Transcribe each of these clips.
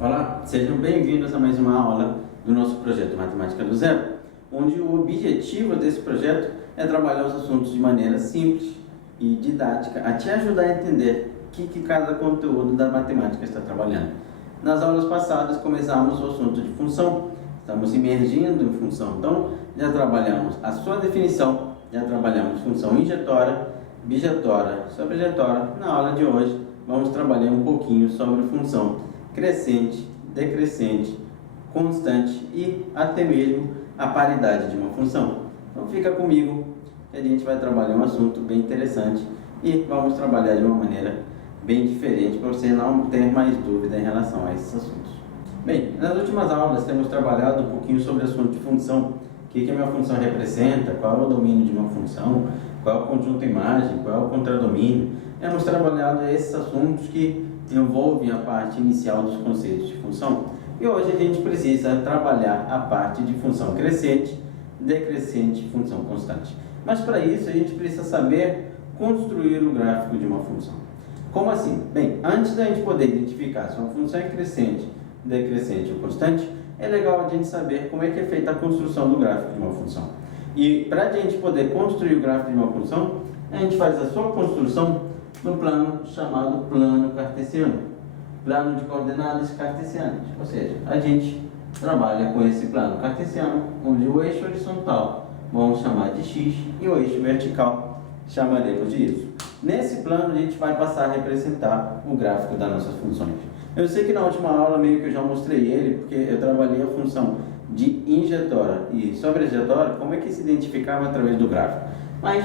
Olá, sejam bem-vindos a mais uma aula do nosso projeto Matemática do Zero, onde o objetivo desse projeto é trabalhar os assuntos de maneira simples e didática, a te ajudar a entender o que cada conteúdo da matemática está trabalhando. Nas aulas passadas começamos o assunto de função, estamos imergindo em função, então já trabalhamos a sua definição, já trabalhamos função injetória, bijetória, sobrejetória. Na aula de hoje vamos trabalhar um pouquinho sobre função crescente, decrescente, constante e até mesmo a paridade de uma função. Então fica comigo que a gente vai trabalhar um assunto bem interessante e vamos trabalhar de uma maneira bem diferente para você não ter mais dúvida em relação a esses assuntos. Bem, nas últimas aulas temos trabalhado um pouquinho sobre o assunto de função, o que a minha função representa, qual é o domínio de uma função, qual é o conjunto imagem, qual é o contradomínio. Temos trabalhado esses assuntos que envolvem a parte inicial dos conceitos de função. E hoje a gente precisa trabalhar a parte de função crescente, decrescente e função constante. Mas para isso a gente precisa saber construir o gráfico de uma função. Como assim? Bem, antes da gente poder identificar se uma função é crescente, decrescente ou constante, é legal a gente saber como é que é feita a construção do gráfico de uma função. E para a gente poder construir o gráfico de uma função, a gente faz a sua construção no plano chamado plano cartesiano, plano de coordenadas cartesianas. Ou seja, a gente trabalha com esse plano cartesiano, onde o eixo horizontal vamos chamar de x e o eixo vertical chamaremos de y. Nesse plano a gente vai passar a representar o gráfico das nossas funções. Eu sei que na última aula meio que eu já mostrei ele, porque eu trabalhei a função de injetória e sobrejetória, como é que se identificava através do gráfico. Mas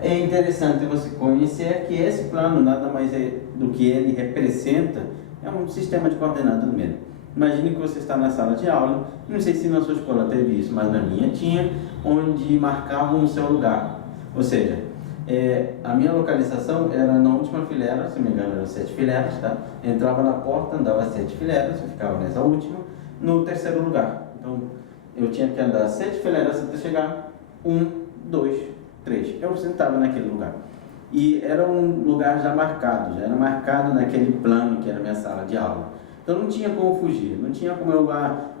é interessante você conhecer que esse plano nada mais é do que ele representa, é um sistema de coordenadas mesmo. Imagine que você está na sala de aula, não sei se na sua escola teve isso, mas na minha tinha, onde marcavam o seu lugar. Ou seja, a minha localização era na última fileira, se não me engano eram 7 fileiras, tá? Entrava na porta, andava 7 fileiras, eu ficava nessa última, no terceiro lugar. Então, eu tinha que andar 7 fileiras até chegar 1, 2, 3. Eu sentava naquele lugar. E era um lugar já marcado, já era marcado naquele plano que era a minha sala de aula. Então não tinha como fugir, não tinha como eu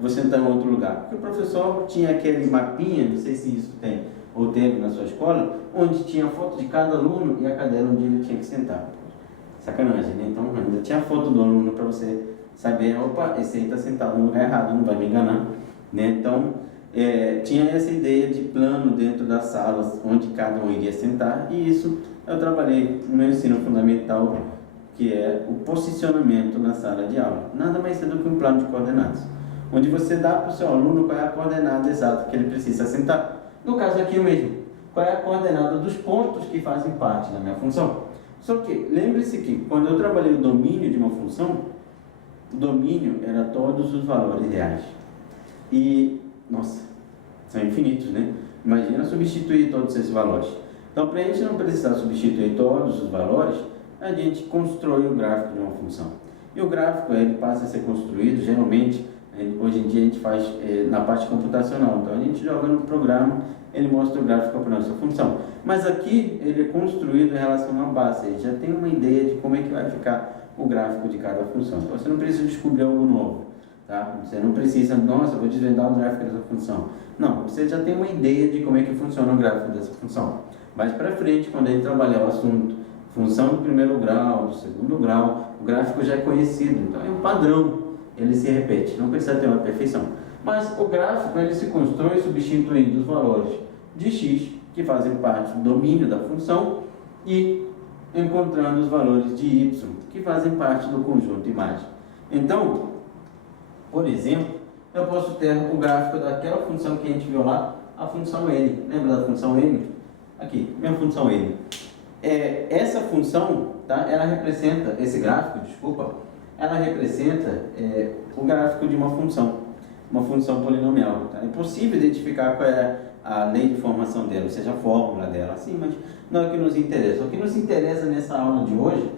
vou sentar em outro lugar. Porque o professor tinha aquele mapinha, não sei se isso tem ou teve na sua escola, onde tinha foto de cada aluno e a cadeira onde ele tinha que sentar. Sacanagem, né? Então ainda tinha foto do aluno para você saber, opa, esse aí está sentado no lugar errado, não vai me enganar, né? Então tinha essa ideia de plano dentro das salas onde cada um iria sentar, e isso eu trabalhei no meu ensino fundamental, que é o posicionamento na sala de aula. Nada mais é do que um plano de coordenadas, onde você dá para o seu aluno qual é a coordenada exata que ele precisa sentar. No caso aqui mesmo, qual é a coordenada dos pontos que fazem parte da minha função. Só que lembre-se que quando eu trabalhei o domínio de uma função, o domínio era todos os valores reais. E nossa, são infinitos, né? Imagina substituir todos esses valores. Então, para a gente não precisar substituir todos os valores, a gente constrói o gráfico de uma função. E o gráfico ele passa a ser construído, geralmente, hoje em dia a gente faz na parte computacional. Então, a gente joga no programa, ele mostra o gráfico para a nossa função. Mas aqui, ele é construído em relação a uma base. A gente já tem uma ideia de como é que vai ficar o gráfico de cada função. Então, você não precisa descobrir algo novo. Tá? Você não precisa, nossa, vou desvendar o gráfico dessa função. Não, você já tem uma ideia de como é que funciona o gráfico dessa função. Mais para frente, quando a gente trabalhar o assunto, função do primeiro grau, do segundo grau, o gráfico já é conhecido, então é um padrão, ele se repete, não precisa ter uma perfeição. Mas o gráfico ele se constrói substituindo os valores de x, que fazem parte do domínio da função, e encontrando os valores de y, que fazem parte do conjunto imagem. Então, por exemplo, eu posso ter o gráfico daquela função que a gente viu lá, a função n. Lembra da função n? Aqui, minha função n. Essa função, tá, ela representa, esse gráfico, desculpa, ela representa o gráfico de uma função polinomial. Tá? É possível identificar qual é a lei de formação dela, ou seja, a fórmula dela, assim, mas não é o que nos interessa. O que nos interessa nessa aula de hoje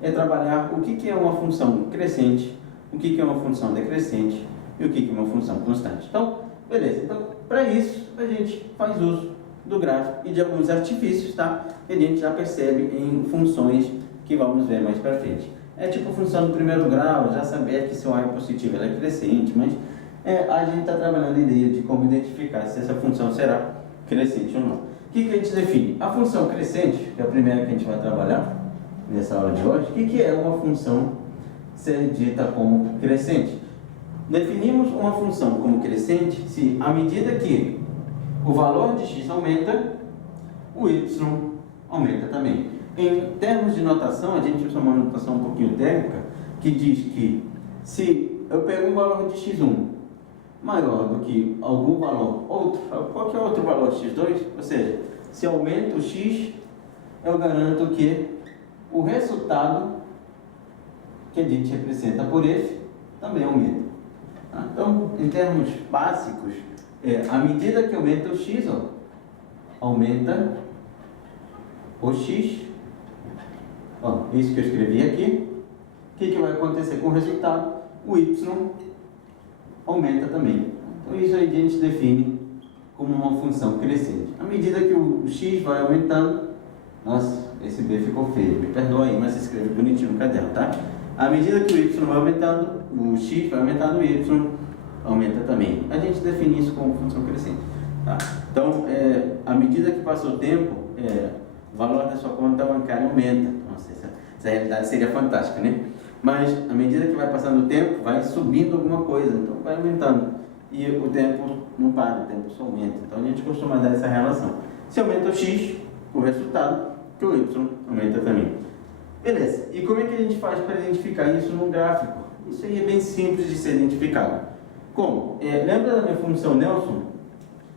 é trabalhar o que é uma função crescente, o que é uma função decrescente e o que é uma função constante. Então, beleza. Então, para isso, a gente faz uso do gráfico e de alguns artifícios, tá? Que a gente já percebe em funções que vamos ver mais para frente. É tipo função do primeiro grau, já saber que se o A é positivo ela é crescente, mas a gente está trabalhando a ideia de como identificar se essa função será crescente ou não. O que a gente define? A função crescente, que é a primeira que a gente vai trabalhar nessa aula de hoje, o que é uma função ser dita como crescente? Definimos uma função como crescente se, à medida que o valor de x aumenta, o y aumenta também. Em termos de notação, a gente usa uma notação um pouquinho técnica, que diz que se eu pego um valor de x1 maior do que algum valor outro, qualquer outro valor de x2, ou seja, se aumenta o x, eu garanto que o resultado que a gente representa por f também aumenta. Então, em termos básicos, à medida que aumenta o x, aumenta o x, isso que eu escrevi aqui, o que vai acontecer com o resultado? O y aumenta também. Então, isso aí a gente define como uma função crescente. À medida que o x vai aumentando, nossa, esse B ficou feio, me perdoa aí, mas se escreve bonitinho no caderno, tá? À medida que o y vai aumentando, o x vai aumentando, o y aumenta também. A gente define isso como função crescente, tá? Então, à medida que passa o tempo, o valor da sua conta bancária aumenta. Nossa, essa realidade seria fantástica, né? Mas, à medida que vai passando o tempo, vai subindo alguma coisa, então vai aumentando. E o tempo não para, o tempo só aumenta. Então, a gente costuma dar essa relação. Se aumenta o x, o resultado, que o y aumenta também. Beleza, e como é que a gente faz para identificar isso num gráfico? Isso aí é bem simples de ser identificado. Como? Lembra da minha função Nelson?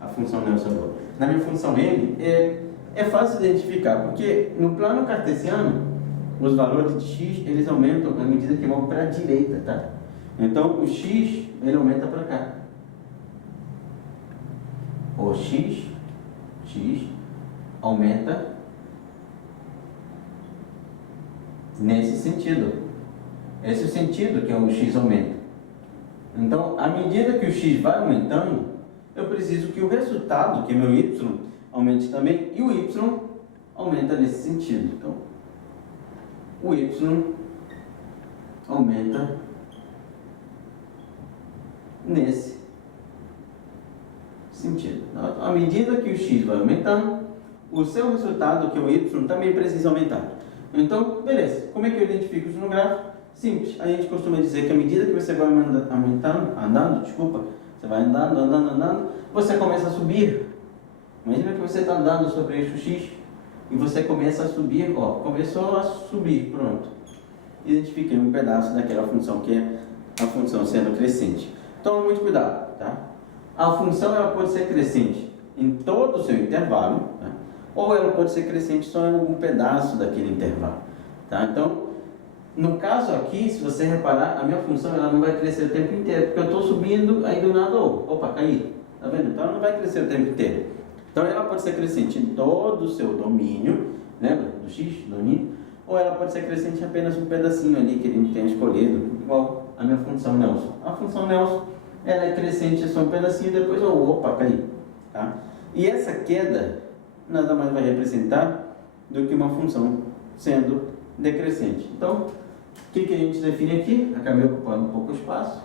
A função Nelson, na minha função N, é fácil identificar, porque no plano cartesiano, os valores de x, eles aumentam à medida que vão para a direita, tá? Então, o x, ele aumenta para cá. O x aumenta nesse sentido. Esse é o sentido que o x aumenta. Então, à medida que o x vai aumentando, eu preciso que o resultado, que é meu y, aumente também, e o y aumenta nesse sentido. Então, o y aumenta nesse sentido. À medida que o x vai aumentando, o seu resultado, que é o y, também precisa aumentar. Então, beleza. Como é que eu identifico isso no gráfico? Simples. A gente costuma dizer que à medida que você vai andando, você vai andando, você começa a subir. Imagina que você está andando sobre o eixo x e você começa a subir, começou a subir, pronto. Identifiquei um pedaço daquela função que é a função sendo crescente. Tome muito cuidado, tá? A função ela pode ser crescente em todo o seu intervalo, tá? Ou ela pode ser crescente só em algum pedaço daquele intervalo, tá? Então, no caso aqui, se você reparar, a minha função ela não vai crescer o tempo inteiro, porque eu estou subindo, aí do nada, opa, caí, tá vendo? Então ela não vai crescer o tempo inteiro. Então ela pode ser crescente em todo o seu domínio, lembra do x, domínio, ou ela pode ser crescente em apenas um pedacinho ali que ele tenha escolhido, igual a minha função Nelson. A função Nelson, ela é crescente só um pedacinho, depois opa, caí, tá? E essa queda nada mais vai representar do que uma função sendo decrescente. Então, o que a gente define aqui? Acabei ocupando um pouco o espaço.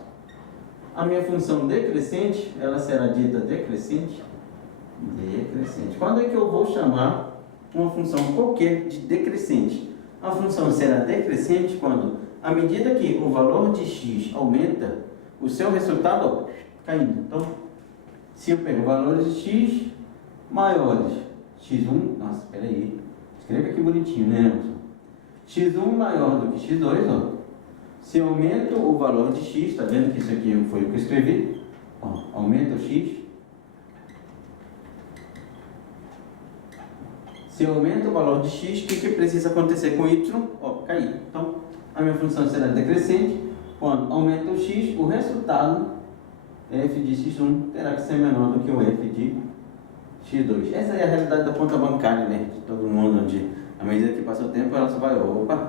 A minha função decrescente, ela será dita decrescente. Quando é que eu vou chamar uma função qualquer de decrescente? A função será decrescente quando, à medida que o valor de x aumenta, o seu resultado caindo. Então, se eu pego valores de x maiores, x1, nossa, espera aí, escreve aqui bonitinho, né, x1 maior do que x2, se eu aumento o valor de x, tá vendo que isso aqui foi o que eu escrevi? Aumenta o x. Se eu aumento o valor de x, o que precisa acontecer com y? Cair. Então, a minha função será decrescente. Quando aumenta o x, o resultado, f de x1, terá que ser menor do que o f de x2. Essa é a realidade da conta bancária, né? De todo mundo, onde à medida que passa o tempo, ela só vai,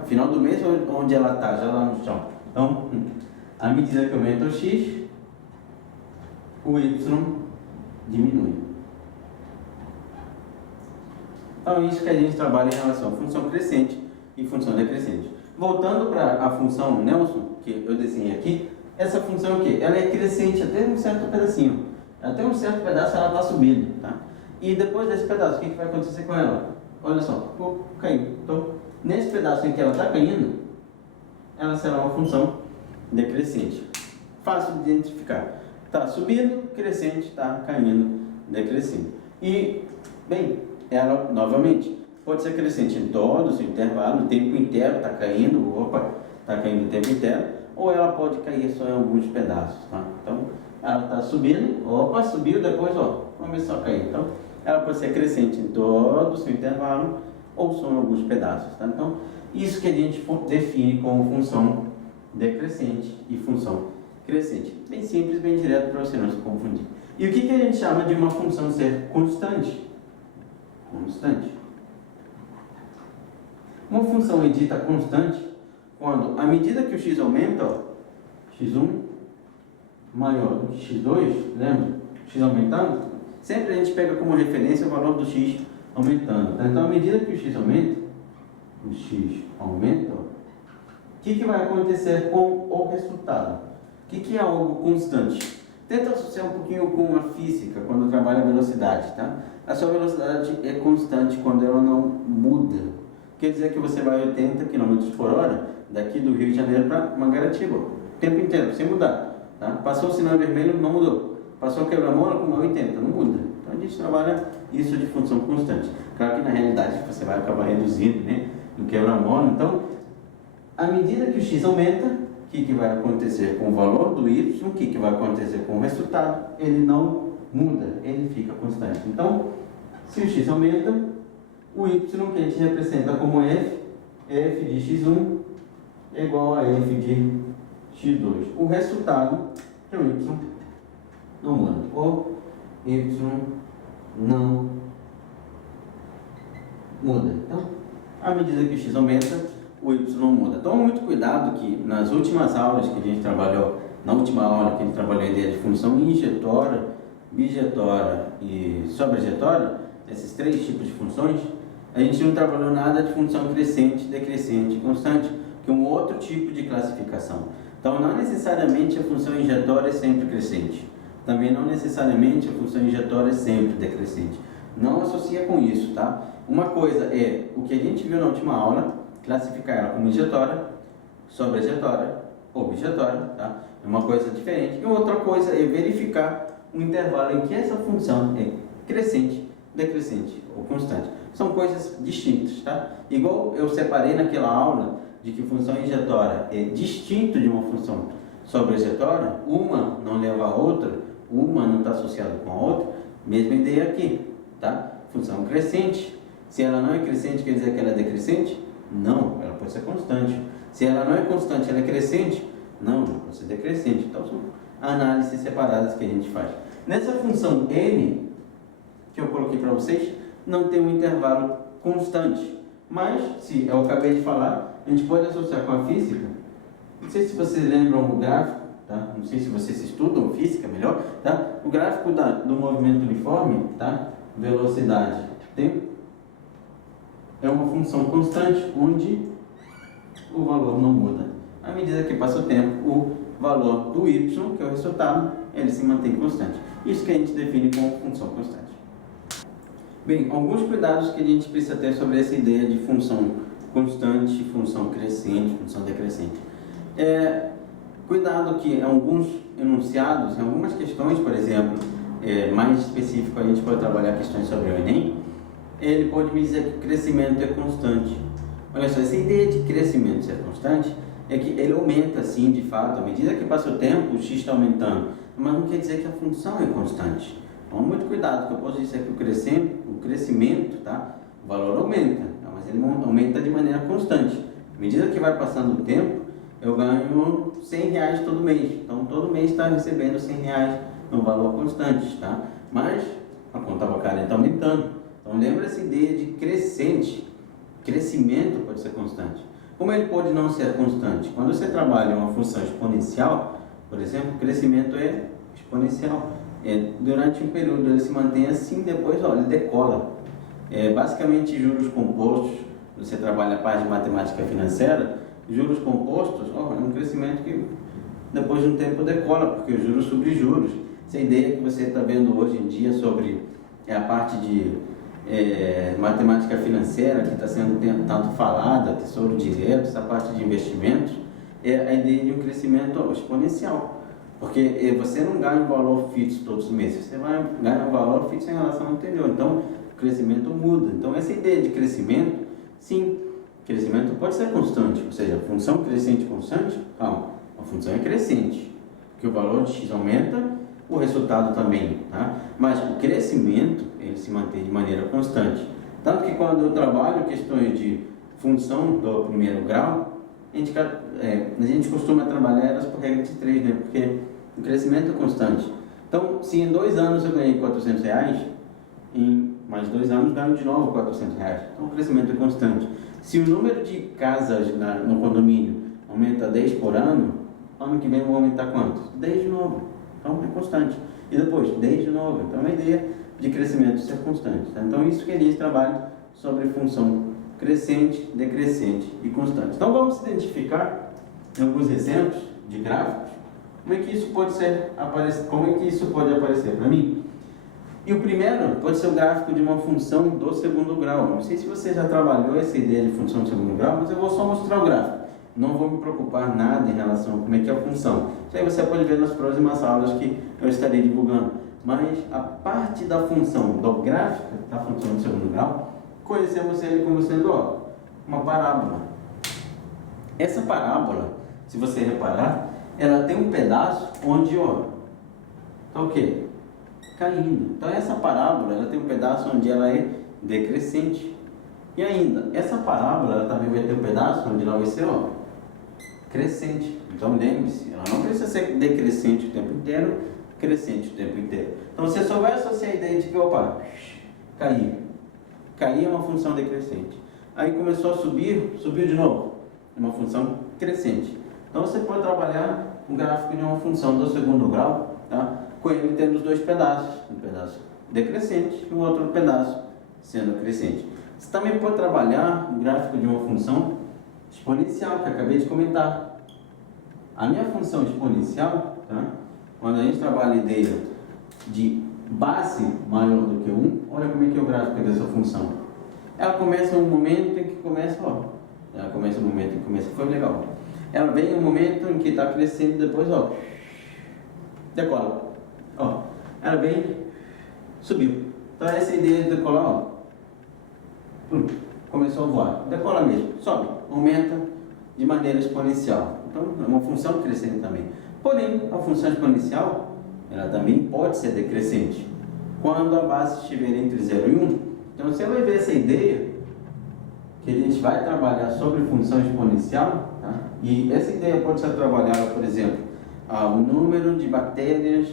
final do mês, onde ela está? Já lá no chão. Então, à medida que aumenta o x, o y diminui. Então, é isso que a gente trabalha em relação à função crescente e função decrescente. Voltando para a função Nelson, que eu desenhei aqui, essa função aqui, ela é crescente até um certo pedacinho. Até um certo pedaço ela está subindo, tá? E depois desse pedaço, o que vai acontecer com ela? Olha só, caiu. Então, nesse pedaço em que ela está caindo, ela será uma função decrescente. Fácil de identificar. Está subindo, crescente, está caindo, decrescente. E, bem, ela, novamente, pode ser crescente em todo o seu intervalo, o tempo inteiro está caindo, está caindo o tempo inteiro, ou ela pode cair só em alguns pedaços, tá? Então, ela está subindo, subiu, depois, começou a cair. Então, ela pode ser crescente em todo o seu intervalo, ou só em alguns pedaços, tá? Então, isso que a gente define como função decrescente e função crescente. Bem simples, bem direto, para você não se confundir. E o que a gente chama de uma função ser constante? Constante. Uma função é dita constante quando, à medida que o x aumenta, x1 maior do que x2, lembra? X aumentando, sempre a gente pega como referência o valor do x aumentando. Tá? Então, à medida que o x aumenta, o que vai acontecer com o resultado? O que é algo constante? Tenta associar um pouquinho com a física, quando trabalha a velocidade, tá? A sua velocidade é constante quando ela não muda. Quer dizer que você vai a 80 km por hora daqui do Rio de Janeiro para Mangaratiba, o tempo inteiro, sem mudar. Tá? Passou o sinal vermelho, não mudou. Passou o quebra-mola, como é 80, não muda. Então a gente trabalha isso de função constante. Claro que na realidade você vai acabar reduzindo, né, no quebra-mola. Então, à medida que o x aumenta, o que vai acontecer com o valor do y? O que vai acontecer com o resultado? Ele não muda, ele fica constante. Então, se o x aumenta, o y que a gente representa como f de x1 é igual a f de x2. O resultado, que é o y, não muda. O y não muda. Então, à medida que o x aumenta, o y não muda. Toma muito cuidado que nas últimas aulas que a gente trabalhou, na última aula que a gente trabalhou a ideia de função injetora, bijetora e sobrejetora, esses três tipos de funções, a gente não trabalhou nada de função crescente, decrescente, constante, que é um outro tipo de classificação. Então, não necessariamente a função injetora é sempre crescente. Também não necessariamente a função injetora é sempre decrescente. Não associa com isso, tá? Uma coisa é o que a gente viu na última aula, classificar ela como injetora, sobrejetora, objetora, tá? É uma coisa diferente. E outra coisa é verificar o intervalo em que essa função é crescente, decrescente ou constante. São coisas distintas, tá? Igual eu separei naquela aula de que função injetora é distinto de uma função sobrejetora, uma não leva a outra, uma não está associada com a outra, mesma ideia aqui, tá? Função crescente, se ela não é crescente, quer dizer que ela é decrescente? Não, ela pode ser constante. Se ela não é constante, ela é crescente? Não, ela pode ser decrescente. Então, são análises separadas que a gente faz. Nessa função n, que eu coloquei para vocês, não tem um intervalo constante. Mas, se eu acabei de falar, a gente pode associar com a física. Não sei se vocês lembram o gráfico, tá? Não sei se vocês estudam física melhor, tá? O gráfico do movimento uniforme, tá? Velocidade, tempo, é uma função constante, onde o valor não muda. À medida que passa o tempo, o valor do y, que é o resultado, ele se mantém constante. Isso que a gente define como função constante. Bem, alguns cuidados que a gente precisa ter sobre essa ideia de função constante, função crescente, função decrescente. Cuidado que em alguns enunciados, em algumas questões, por exemplo, mais específico, a gente pode trabalhar questões sobre o Enem, ele pode me dizer que o crescimento é constante. Olha só, essa ideia de crescimento ser constante é que ele aumenta, sim, de fato, à medida que passa o tempo, o x está aumentando, mas não quer dizer que a função é constante. Toma muito cuidado, que eu posso dizer que o crescimento, tá? O valor aumenta, tá? Mas ele aumenta de maneira constante. À medida que vai passando o tempo, eu ganho R$100 todo mês. Então, todo mês está recebendo R$100 no valor constante, tá? Mas a conta bancária está aumentando. Então, lembra essa ideia de crescente. Crescimento pode ser constante. Como ele pode não ser constante? Quando você trabalha uma função exponencial, por exemplo, o crescimento é exponencial. Durante um período ele se mantém assim, depois ele decola. Basicamente juros compostos, você trabalha a parte de matemática financeira, juros compostos, é um crescimento que depois de um tempo decola, porque os juros sobre juros. Essa ideia que você está vendo hoje em dia sobre a parte de matemática financeira que está sendo tanto falada, tesouro direto, essa parte de investimentos, é a ideia de um crescimento exponencial. Porque você não ganha um valor fixo todos os meses, você vai ganhar um valor fixo em relação ao anterior. Então, o crescimento muda. Então, essa ideia de crescimento, sim, crescimento pode ser constante, ou seja, a função crescente constante, calma, a função é crescente, porque o valor de x aumenta, o resultado também, tá? Mas o crescimento, ele se mantém de maneira constante. Tanto que quando eu trabalho questões de função do primeiro grau, a gente costuma trabalhar elas por regra de 3, né? Porque o crescimento é constante. Então, se em 2 anos eu ganhei R$400, em mais 2 anos ganho de novo R$400. Então, o crescimento é constante. Se o número de casas no condomínio aumenta 10 por ano, ano que vem eu vou aumentar quantos? 10 de novo. Então, é constante. E depois, 10 de novo. Então, é uma ideia de crescimento ser constante. Tá? Então, isso que eles trabalham sobre função crescente, decrescente e constante. Então, vamos identificar alguns exemplos de gráficos. Como é que isso pode aparecer para mim? E o primeiro pode ser o gráfico de uma função do segundo grau. Não sei se você já trabalhou essa ideia de função do segundo grau, mas eu vou só mostrar o gráfico. Não vou me preocupar nada em relação a como é que é a função. Isso aí você pode ver nas próximas aulas que eu estarei divulgando. Mas a parte da função do gráfico, da função do segundo grau, conhecemos ele como sendo uma parábola. Essa parábola, se você reparar, ela tem um pedaço onde, tá o quê? Caindo. Então essa parábola, ela tem um pedaço onde ela é decrescente. E ainda, essa parábola, ela também vai ter um pedaço onde ela vai ser, crescente. Então lembre-se, ela não precisa ser decrescente o tempo inteiro, crescente o tempo inteiro. Então você só vai associar a ideia de que, caiu. Cair é uma função decrescente. Aí começou a subir, subiu de novo. É uma função crescente. Então você pode trabalhar um gráfico de uma função do segundo grau, tá? Com ele tendo os 2 pedaços, um pedaço decrescente e um outro pedaço sendo crescente. Você também pode trabalhar um gráfico de uma função exponencial, que eu acabei de comentar. A minha função exponencial, tá? Quando a gente trabalha a ideia de base maior do que 1, olha como é que é o gráfico dessa função. Ela começa um momento em que começa, foi legal. Ela vem um momento em que está crescendo, depois, decola. Ela vem, subiu. Então essa ideia de decolar, começou a voar. Decola mesmo, sobe, aumenta de maneira exponencial. Então é uma função crescente também. Porém, a função exponencial, ela também pode ser decrescente. Quando a base estiver entre 0 e 1, então você vai ver essa ideia que a gente vai trabalhar sobre função exponencial, tá? E essa ideia pode ser trabalhada, por exemplo, o número de bactérias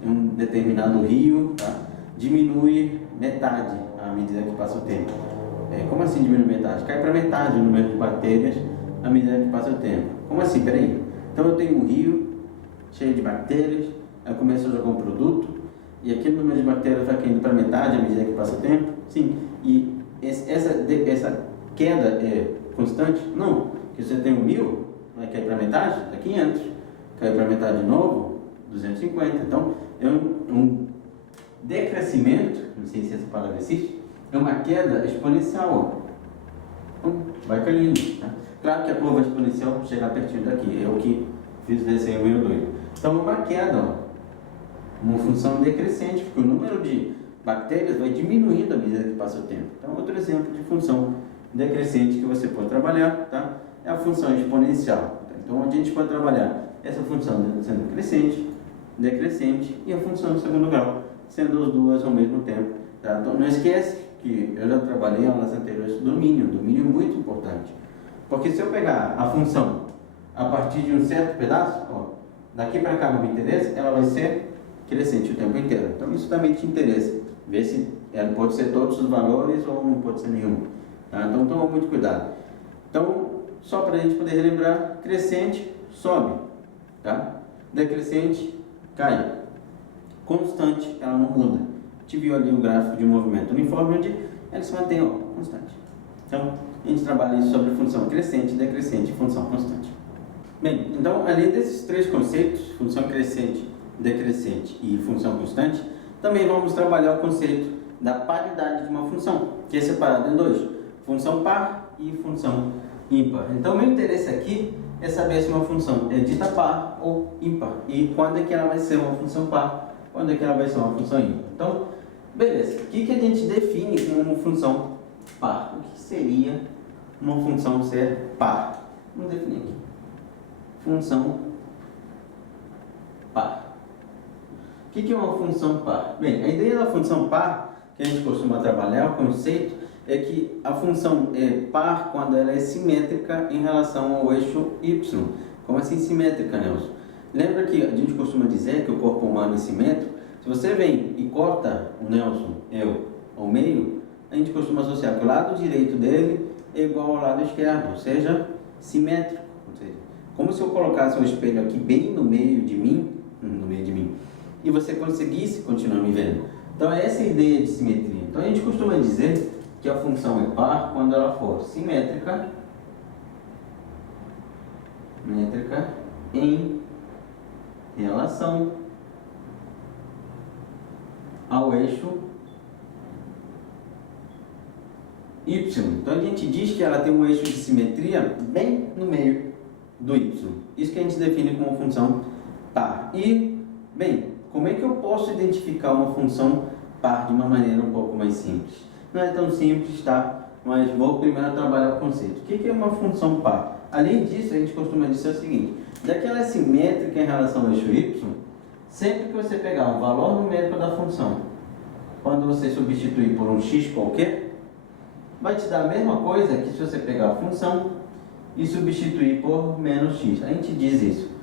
em um determinado rio, tá? Diminui metade à medida que passa o tempo. Como assim diminui metade? Cai para metade o número de bactérias à medida que passa o tempo. Como assim? Peraí. Então eu tenho um rio cheio de bactérias, eu começo a jogar um produto, e aquele número de bactérias vai caindo para metade à medida que passa o tempo? Sim. E essa queda é constante? Não. Porque você tem 1000, vai cair para metade? Dá 500. Cai para metade de novo? 250. Então, é um decrescimento, não sei se essa palavra existe, é uma queda exponencial. Então, vai caindo. Tá? Claro que a curva exponencial chega pertinho daqui, é o que fiz o desenho meio doido. Então, é uma queda, uma função decrescente, porque o número de bactérias vai diminuindo à medida que passa o tempo. Então, outro exemplo de função decrescente que você pode trabalhar, tá? É a função exponencial. Então, a gente pode trabalhar essa função sendo crescente, decrescente e a função de segundo grau, sendo as duas ao mesmo tempo. Tá? Então, não esquece que eu já trabalhei em aulas anteriores do domínio. O domínio é muito importante. Porque se eu pegar a função a partir de um certo pedaço, daqui para cá não me interessa, ela vai ser crescente o tempo inteiro. Então, isso também te interessa. Ver se ela pode ser todos os valores ou não pode ser nenhum. Tá? Então, toma muito cuidado. Então, só para a gente poder relembrar, crescente, sobe. Tá? Decrescente, cai. Constante, ela não muda. A gente viu ali o gráfico de movimento uniforme, onde ela se mantém constante. Então, a gente trabalha isso sobre função crescente, decrescente e função constante. Bem, então, além desses três conceitos, função crescente, decrescente e função constante, também vamos trabalhar o conceito da paridade de uma função, que é separado em dois, função par e função ímpar. Então, meu interesse aqui é saber se uma função é dita par ou ímpar, e quando é que ela vai ser uma função par, quando é que ela vai ser uma função ímpar. Então, beleza, o que a gente define como uma função par? O que seria uma função ser par? Vamos definir aqui. Função par. O que é uma função par? Bem, a ideia da função par, que a gente costuma trabalhar, o conceito, é que a função é par quando ela é simétrica em relação ao eixo y. Como assim simétrica, Nelson? Lembra que a gente costuma dizer que o corpo humano é simétrico? Se você vem e corta o Nelson, eu, ao meio, a gente costuma associar que o lado direito dele é igual ao lado esquerdo, ou seja, simétrico. Ou seja, como se eu colocasse um espelho aqui bem no meio de mim, e você conseguisse continuar me vendo. Então, essa é a ideia de simetria. Então, a gente costuma dizer que a função é par quando ela for simétrica em relação ao eixo y. Então, a gente diz que ela tem um eixo de simetria bem no meio do y. Isso que a gente define como função par. E, bem, como é que eu posso identificar uma função par de uma maneira um pouco mais simples? Não é tão simples, tá? Mas vou primeiro trabalhar o conceito. O que é uma função par? Além disso, a gente costuma dizer o seguinte: já que ela é simétrica em relação ao eixo y, sempre que você pegar o valor numérico da função, quando você substituir por um x qualquer, vai te dar a mesma coisa que se você pegar a função e substituir por menos x. A gente diz isso.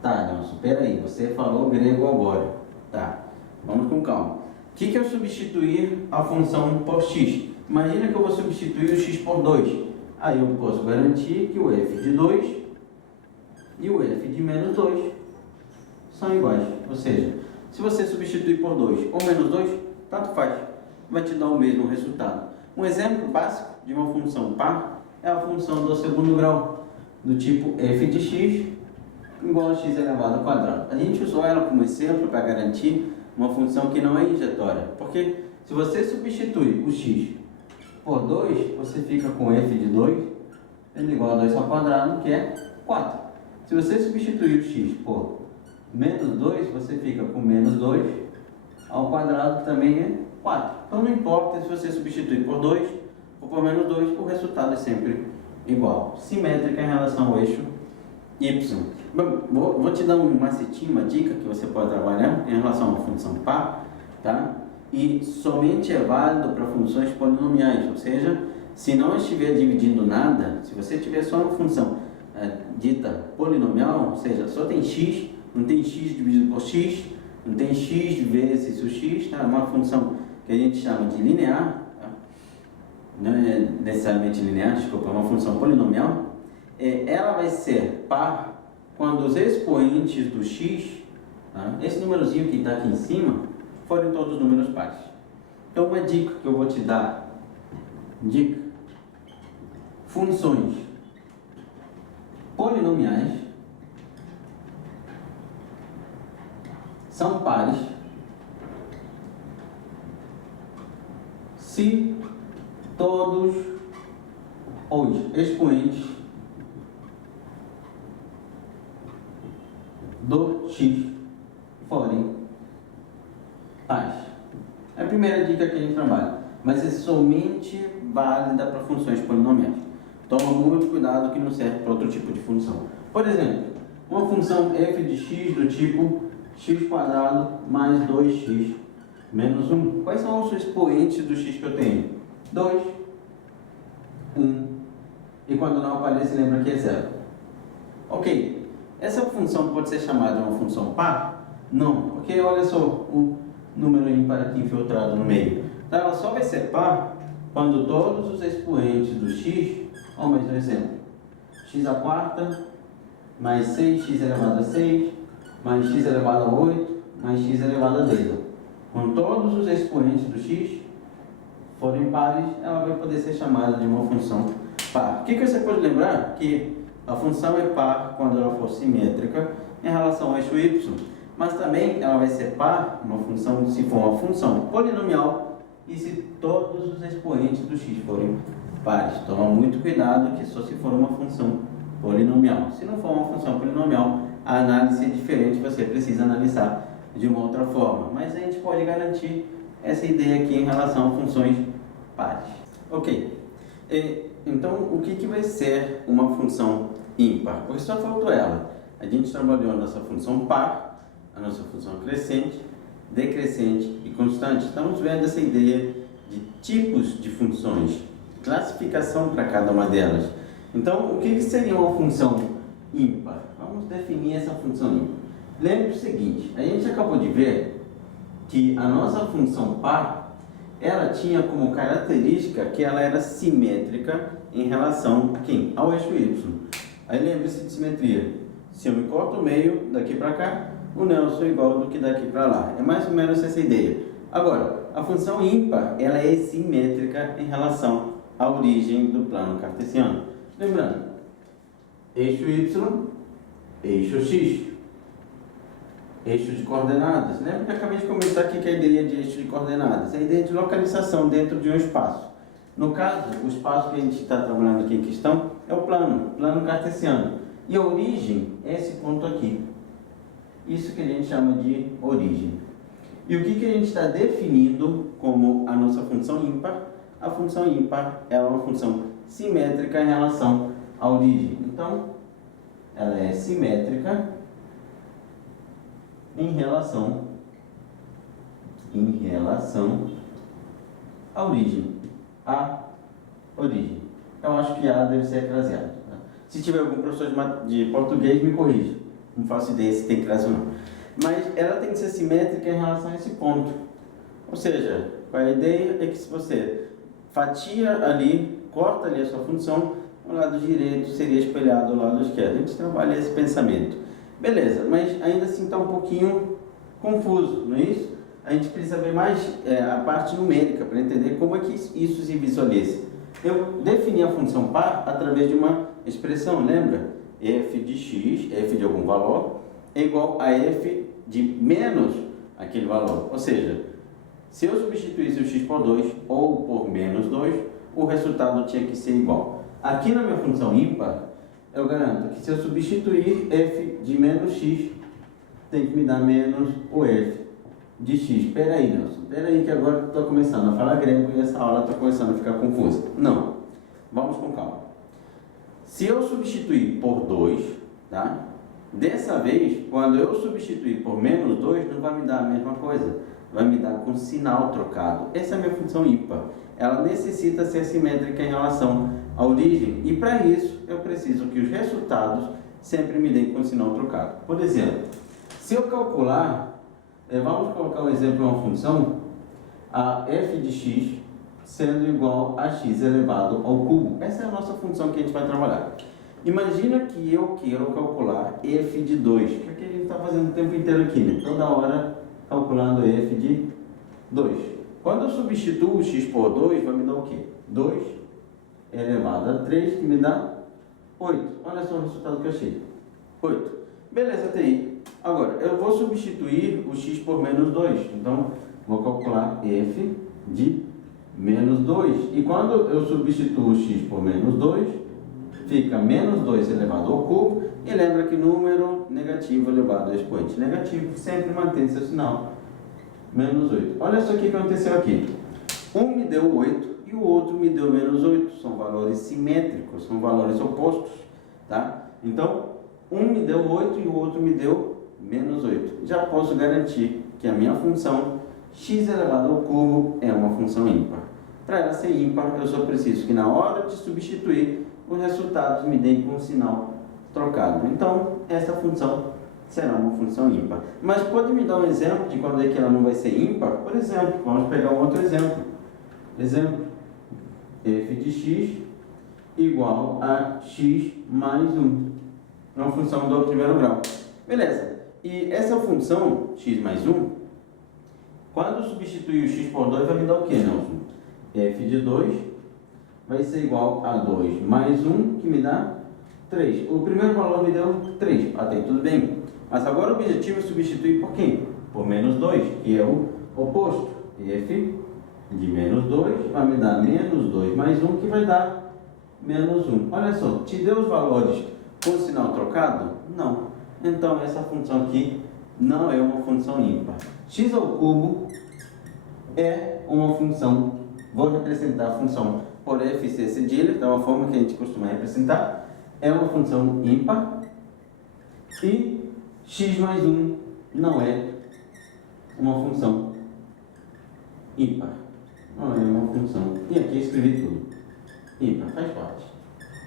Tá, Nelson, peraí, você falou grego agora. Tá, vamos com calma. O que é eu substituir a função por x? Imagina que eu vou substituir o x por 2. Aí eu posso garantir que o f de 2 e o f de menos 2 são iguais. Ou seja, se você substituir por 2 ou menos 2, tanto faz, vai te dar o mesmo resultado. Um exemplo básico de uma função par é a função do segundo grau, do tipo f de x igual a x elevado ao quadrado. A gente usou ela como exemplo para garantir uma função que não é injetória, porque se você substitui o x por 2, você fica com f de 2 igual a 2 ao quadrado, que é 4. Se você substituir o x por menos 2, você fica com menos 2 ao quadrado, que também é 4. Então não importa se você substituir por 2 ou por menos 2, o resultado é sempre igual. Simétrica em relação ao eixo y. Bom, vou te dar um macetinho, uma dica que você pode trabalhar em relação a uma função par, tá? E somente é válido para funções polinomiais, ou seja, se não estiver dividindo nada, se você tiver só uma função dita polinomial, ou seja, só tem x, não tem x dividido por x, não tem x vezes o x, tá? É uma função que a gente chama de linear, tá? Não é necessariamente linear, desculpa, é uma função polinomial. Ela vai ser par quando os expoentes do x, tá? Esse númerozinho que está aqui em cima, forem todos números pares. Então, uma dica que eu vou te dar, funções polinomiais são pares se todos os expoentes do x forem pares. É a primeira dica que a gente trabalha, mas é somente válida para funções polinomiais. Toma muito cuidado que não serve para outro tipo de função. Por exemplo, uma função f de x do tipo x² mais 2x menos 1. Quais são os expoentes do x que eu tenho? 2, 1. E quando não aparece, lembra que é 0. Ok. Essa função pode ser chamada de uma função par? Não, porque olha só o número ímpar aqui infiltrado no meio. Então ela só vai ser par quando todos os expoentes do x, ou mais um exemplo, x² mais 6x elevado a 6, mais x elevado a 8, mais x elevado a 10. Quando todos os expoentes do x forem pares, ela vai poder ser chamada de uma função par. O que você pode lembrar? Que a função é par quando ela for simétrica em relação ao eixo y, mas também ela vai ser par uma função, se for uma função polinomial e se todos os expoentes do x forem pares. Toma muito cuidado que só se for uma função polinomial. Se não for uma função polinomial, a análise é diferente, você precisa analisar de uma outra forma. Mas a gente pode garantir essa ideia aqui em relação a funções pares. Ok. Então, o que vai ser uma função ímpar? Porque só faltou ela. A gente trabalhou a nossa função par, a nossa função crescente, decrescente e constante. Estamos vendo essa ideia de tipos de funções, classificação para cada uma delas. Então, o que seria uma função ímpar? Vamos definir essa função ímpar. Lembre o seguinte, a gente acabou de ver que a nossa função par, ela tinha como característica que ela era simétrica em relação a quem? Ao eixo y. Aí lembre-se de simetria. Se eu me corto o meio, daqui para cá, o Nelson é igual do que daqui para lá. É mais ou menos essa ideia. Agora, a função ímpar, ela é simétrica em relação à origem do plano cartesiano. Lembrando, eixo y, eixo x, eixo de coordenadas. Lembra que eu acabei de comentar aqui que a ideia de eixo de coordenadas é a ideia de localização dentro de um espaço. No caso, o espaço que a gente está trabalhando aqui em questão é o plano cartesiano. E a origem é esse ponto aqui. Isso que a gente chama de origem. E o que a gente está definindo como a nossa função ímpar? A função ímpar é uma função simétrica em relação à origem. Então, ela é simétrica em relação à origem. A origem. Eu acho que A deve ser eclasiado. Tá? Se tiver algum professor de português, me corrija. Não faço ideia se tem classe ou não. Mas ela tem que ser simétrica em relação a esse ponto. Ou seja, a ideia é que se você fatia ali, corta ali a sua função, o lado direito seria espelhado ao lado esquerdo. A gente trabalha esse pensamento. Beleza, mas ainda assim está um pouquinho confuso, não é isso? A gente precisa ver mais a parte numérica para entender como é que isso se visualiza. Eu defini a função par através de uma expressão, lembra? F de x, f de algum valor, é igual a f de menos aquele valor. Ou seja, se eu substituísse o x por 2 ou por menos 2, o resultado tinha que ser igual. Aqui na minha função ímpar, eu garanto que se eu substituir f de menos x, tem que me dar menos o f de x. Espera aí, Nelson. Espera aí que agora estou começando a falar grego e essa aula está começando a ficar confusa. Não. Vamos com calma. Se eu substituir por 2, tá? Dessa vez, quando eu substituir por menos 2, não vai me dar a mesma coisa. Vai me dar com sinal trocado. Essa é a minha função ímpar. Ela necessita ser simétrica em relação à origem. E para isso, eu preciso que os resultados sempre me deem com sinal trocado. Por exemplo, se eu calcular, vamos colocar um exemplo de uma função, a f de x sendo igual a x elevado ao cubo. Essa é a nossa função que a gente vai trabalhar. Imagina que eu quero calcular f de 2, que é o que a gente está fazendo o tempo inteiro aqui, né? Toda hora calculando f de 2. Quando eu substituo o x por 2, vai me dar o quê? 2 elevado a 3, que me dá 8. Olha só o resultado que eu achei. 8. Beleza, até aí. Agora, eu vou substituir o x por menos 2. Então, vou calcular f de menos 2. E quando eu substituo o x por menos 2, fica menos 2 elevado ao cubo. E lembra que número negativo elevado ao expoente negativo sempre mantém seu sinal. Menos 8. Olha só o que aconteceu aqui. Um me deu 8 e o outro me deu menos 8. São valores simétricos, são valores opostos. Tá? Então, um me deu 8 e o outro me deu menos 8. Já posso garantir que a minha função x elevado ao cubo é uma função ímpar. Para ela ser ímpar, eu só preciso que na hora de substituir, os resultados me deem com um sinal trocado. Então, essa função será uma função ímpar. Mas pode me dar um exemplo de quando é que ela não vai ser ímpar? Por exemplo, vamos pegar um outro exemplo. Exemplo, f de x igual a x mais 1. Uma função do primeiro grau. Beleza. E essa função, x mais 1, quando eu substituir o x por 2, vai me dar o quê, Nelson? f de 2 vai ser igual a 2 mais 1, que me dá 3. O primeiro valor me deu 3, até aí tudo bem. Mas agora o objetivo é substituir por quem? Por menos 2, que é o oposto. f de menos 2 vai me dar menos 2 mais 1, que vai dar menos 1. Olha só, te deu os valores com sinal trocado? Não. Então essa função aqui não é uma função ímpar. X ao cubo é uma função, vou representar a função por FC cedilha, da uma forma que a gente costuma representar, é uma função ímpar, e x mais 1 não é uma função ímpar. Não é uma função. E aqui eu escrevi tudo. Ímpar, faz parte.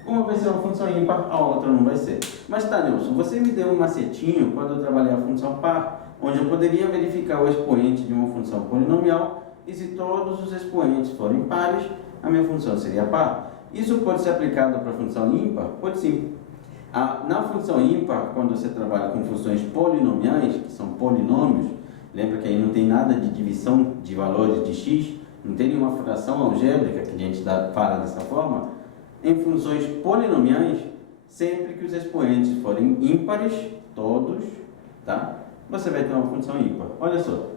Uma vai ser uma função ímpar, a outra não vai ser. Mas tá, Nilson, você me deu um macetinho quando eu trabalhei a função par, onde eu poderia verificar o expoente de uma função polinomial, e se todos os expoentes forem pares, a minha função seria par. Isso pode ser aplicado para a função ímpar? Pode sim. Na função ímpar, quando você trabalha com funções polinomiais, que são polinômios, lembra que aí não tem nada de divisão de valores de x, não tem nenhuma fração algébrica que a gente fala dessa forma. Em funções polinomiais, sempre que os expoentes forem ímpares, todos, tá? Você vai ter uma função ímpar. Olha só,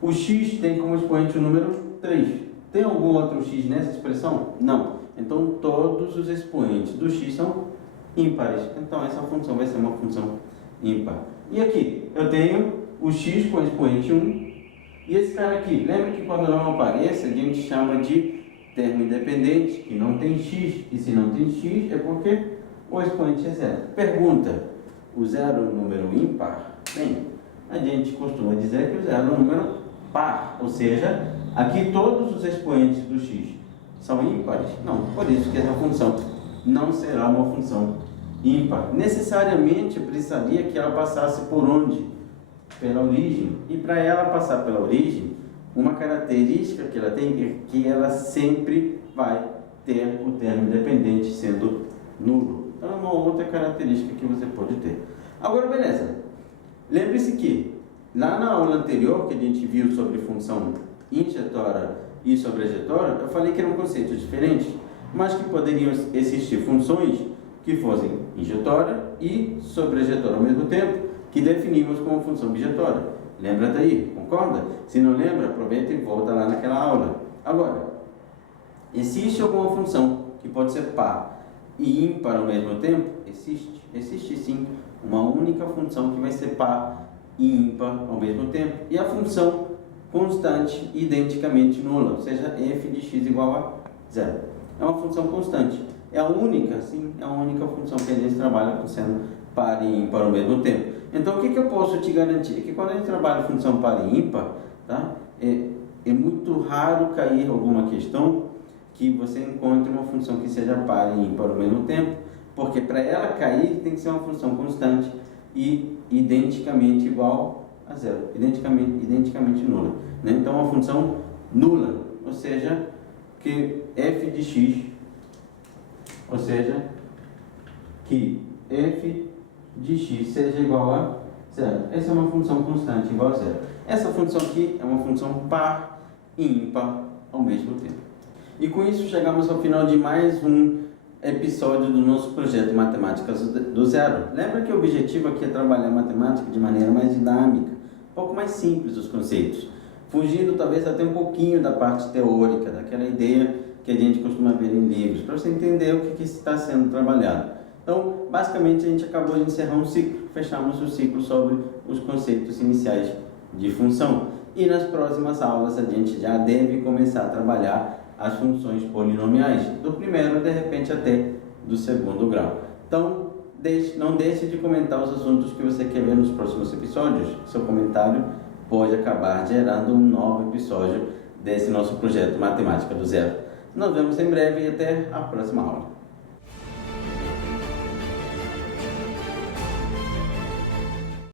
o x tem como expoente o número 3. Tem algum outro x nessa expressão? Não. Então, todos os expoentes do x são ímpares. Então, essa função vai ser uma função ímpar. E aqui, eu tenho o x com expoente 1. E esse cara aqui, lembra que quando não aparece, a gente chama de termo independente, que não tem x. E se não tem x, é porque o expoente é zero. Pergunta, o zero é um número ímpar? Bem, a gente costuma dizer que o zero é um número par. Ou seja, aqui todos os expoentes do x são ímpares? Não, por isso que essa função não será uma função ímpar. Necessariamente precisaria que ela passasse por onde? Pela origem. E para ela passar pela origem, uma característica que ela tem é que ela sempre vai ter o termo independente sendo nulo. Então é uma outra característica que você pode ter. Agora, beleza. Lembre-se que lá na aula anterior que a gente viu sobre função injetora e sobrejetora, eu falei que eram conceitos diferentes, mas que poderiam existir funções que fossem injetora e sobrejetora ao mesmo tempo, que definimos como função bijetória. Lembra daí? Concorda? Se não lembra, aproveita e volta lá naquela aula. Agora, existe alguma função que pode ser par e ímpar ao mesmo tempo? Existe. Existe sim uma única função que vai ser par e ímpar ao mesmo tempo. E a função constante identicamente nula, ou seja, f de x igual a zero. É uma função constante. É a única, sim, é a única função que a gente trabalha com sendo par e ímpar ao mesmo tempo. Então, o que eu posso te garantir? Que quando a gente trabalha função par e ímpar, tá? É muito raro cair alguma questão que você encontre uma função que seja par e ímpar ao mesmo tempo, porque para ela cair tem que ser uma função constante e identicamente igual a zero, identicamente nula, né? Então, uma função nula, ou seja, que f de x, ou seja, que f de x seja igual a zero. Essa é uma função constante igual a zero. Essa função aqui é uma função par e ímpar ao mesmo tempo. E com isso chegamos ao final de mais um episódio do nosso projeto Matemáticas do Zero. Lembra que o objetivo aqui é trabalhar matemática de maneira mais dinâmica, um pouco mais simples os conceitos, fugindo talvez até um pouquinho da parte teórica, daquela ideia que a gente costuma ver em livros, para você entender o que está sendo trabalhado. Então, basicamente, a gente acabou de encerrar um ciclo, fechamos o ciclo sobre os conceitos iniciais de função. E nas próximas aulas a gente já deve começar a trabalhar as funções polinomiais, do primeiro, de repente, até do segundo grau. Então, não deixe de comentar os assuntos que você quer ver nos próximos episódios. Seu comentário pode acabar gerando um novo episódio desse nosso projeto Matemática do Zero. Nos vemos em breve e até a próxima aula.